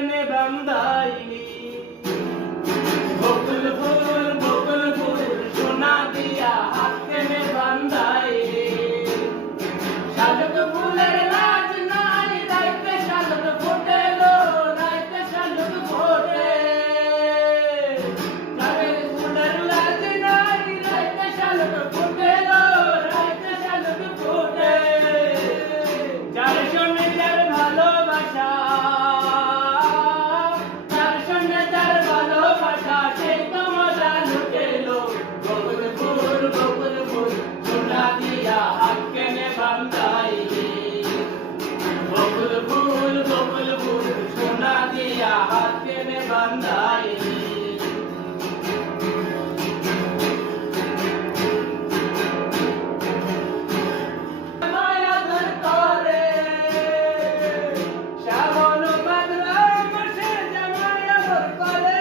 কেনে বান্ধাইলি বকুল ফুল সোনা দিয়া হাত কেনে বান্ধাইলি শালুক ফুলের লাজ নাই রাইতে শালুক ফোটেলো রাইতে শালুক ফোটে কাবের ফুলের লাজ নাই রাইতে শালুক ফোটেলো রাইতে শালুক ফোটে যার সঙ্গে যার ভালোবাসা যার সঙ্গে যার ভালোবাসা সেই তো মজা লুটেলো বকুল ফুল সোনা দিয়া হাত কেনে বান্ধাইলি বকুল ফুল সোনা দিয়া হাত কেনে বান্ধাইলি মায়া ধর করে শ্রাবণ ভাদ্র মাসে জামায়া ধর করে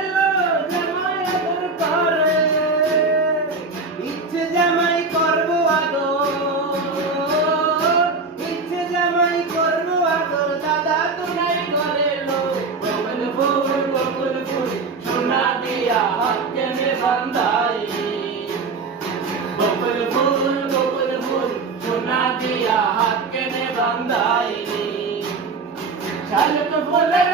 জামায়া ধর করে ইচ্ছে জামাই করবো আদর ইচ্ছে জামাই করবো আদর দাদা তো নাই করে লো বকুল ফুল সোনা দিয়া হাত কেনে বান্ধাইলি বকুল ফুল সোনা দিয়া হাত কেনে বান্ধাইলি শালুক ফুলের